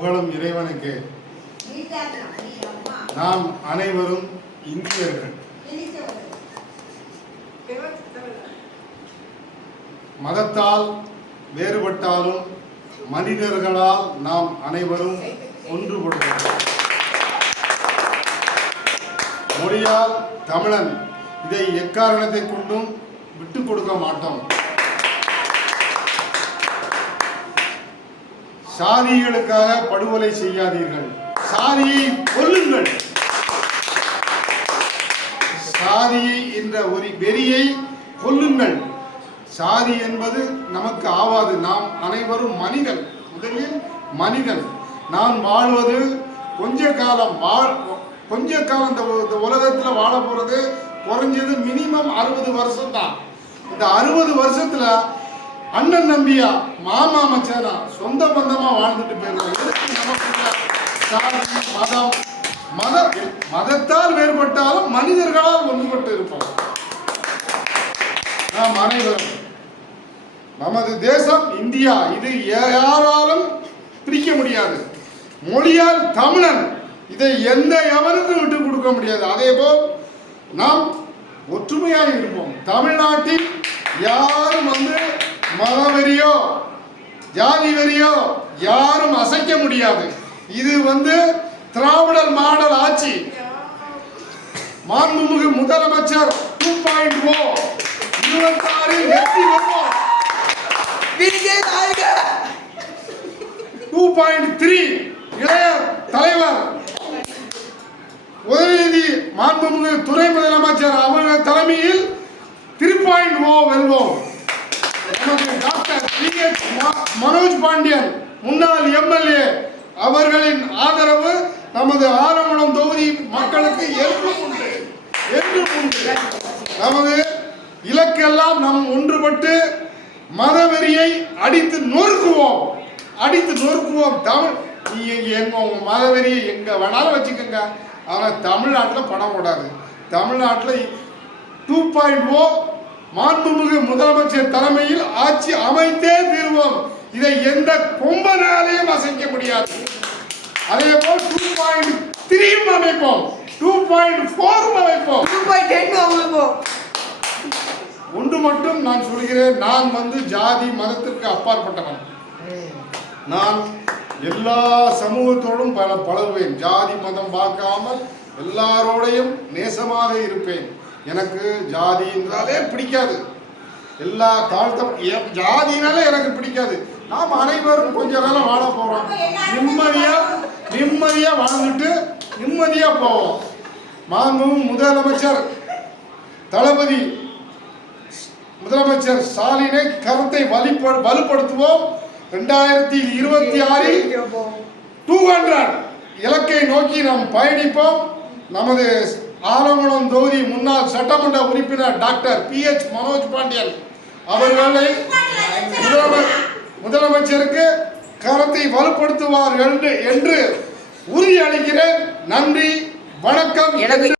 புகழும் இறைவனுக்கு. நாம் அனைவரும் இந்தியர்கள். மதத்தால் வேறுபட்டாலும் மனிதர்களால் நாம் அனைவரும் ஒன்றுபடுகிறோம் மொழியால் தமிழன். இதை எக்காரணத்தை கொண்டும் விட்டுக் கொடுக்க மாட்டோம். சாதிகளுக்காக படுகொலை செய்யாதீர்கள். சாதியை கொல்லுங்கள். சாதியை என்ற ஒரு வெறியை கொல்லுங்கள். சாதி என்பது நமக்கு ஆவாது. நாம் அனைவரும் மனிதன் முதலில் மனிதன் நான் வாழ்வது கொஞ்ச காலம் வாழ் கொஞ்ச காலம் இந்த இந்த உலகத்தில் வாழ போகிறது குறைஞ்சது மினிமம் அறுபது வருஷம் தான் இந்த அறுபது வருஷத்தில் அண்ணன் நம்பியா மாமா மச்சானா சொந்த பந்தமா வாழ்ந்துட்டு போயிடுறோம் எதுக்கு மதம்? மத மதத்தால் வேறுபட்டாலும் மனிதர்களால் ஒன்றுபட்டு இருப்போம். நாம் அனைவரும் நமது தேசம் இந்தியா இது யாராலும் பிரிக்க முடியாது. மொழியால் தமிழன் இதை எந்த எவருக்கும் விட்டு கொடுக்க முடியாது. அதே போல் நாம் ஒற்றுமையாக இருப்போம். தமிழ்நாட்டில் யாரும் வந்து மதவெறியோ ஜாதி வெறியோ யாரும் அசைக்க முடியாது. இது வந்து திராவிடர் மாடல் ஆட்சி. மாண்புமிகு முதலமைச்சர் டூ பாயிண்ட் ஓ இருபத்தாறில் வெற்றி பெறுவோம் டூ பாயிண்ட் த்ரீ இளைய தலைவர். உதயநிதி மாண்புமிகு துணை முதலமைச்சர் அவர்கள் தலைமையில் த்ரீ பாயிண்ட் ஓ வெல்வோம் நமது doctor P H Manoj Pandian முன்னாள் எம்எல்ஏ அவர்களின் ஆதரவு நமது ஆலங்குளம் தொகுதி மக்களுக்கு என்றும் உண்டு. என்றும் உண்டு. நமது இலக்கெல்லாம் நாம் ஒன்றுபட்டு மதவெறியை அடித்து நொறுக்குவோம். அடித்து நொறுக்குவோம். தமிழ் நீ எங்க எங்க உங்க மதவெறியை எங்க வேணாலும் வச்சுக்கோங்க. ஆனால் தமிழ்நாட்டில் பணம் கூடாது தமிழ்நாட்டில் டூ பாயிண்ட் ஓ மாண்புமிகு முதலமைச்சர் தலைமையில் ஆட்சி அமைத்தே தீர்வோம். இதை எந்த கொம்பனாலையும் அசைக்க முடியாது. அதே போல் டூ பாயிண்ட் த்ரீயும் அமைப்போம். டூ பாயிண்ட் ஃபோரும் அமைப்போம். ஒன்று மட்டும் நான் சொல்கிறேன். நான் வந்து ஜாதி மதத்திற்கு அப்பாற்பட்டவன். நான் எல்லா சமூகத்தோடும் பல பழகுவேன். ஜாதி மதம் பார்க்காமல் எல்லாரோடையும் நேசமாக இருப்பேன். எனக்கு ஜாதி என்றாலே பிடிக்காது. எல்லா தாழ்த்தம் எ- ஜாதினாலே எனக்கு பிடிக்காது. நாம் அனைவரும் கொஞ்ச காலம் வாழ போகிறோம் நிம்மதியாக நிம்மதியாக வாழ்ந்துட்டு நிம்மதியாக போவோம். மாண்பும் முதலமைச்சர் தளபதி முதலமைச்சர் ஸ்டாலினை கருத்தை வலிப்ப வலுப்படுத்துவோம். ரெண்டாயிரத்தி இருபத்தி ஆறில் டூ ஹண்ட்ரட் இலக்கை நோக்கி நாம் பயணிப்போம். நமது ஆலங்குளம் தொகுதி முன்னாள் சட்டமன்ற உறுப்பினர் doctor P H Manoj Pandian. அவர்களை முதலமை- முதலமைச்சருக்கு கரத்தை வலுப்படுத்துவார் என்று என்று உறுதி அளிக்கிறேன் நன்றி வணக்கம். எனக்கு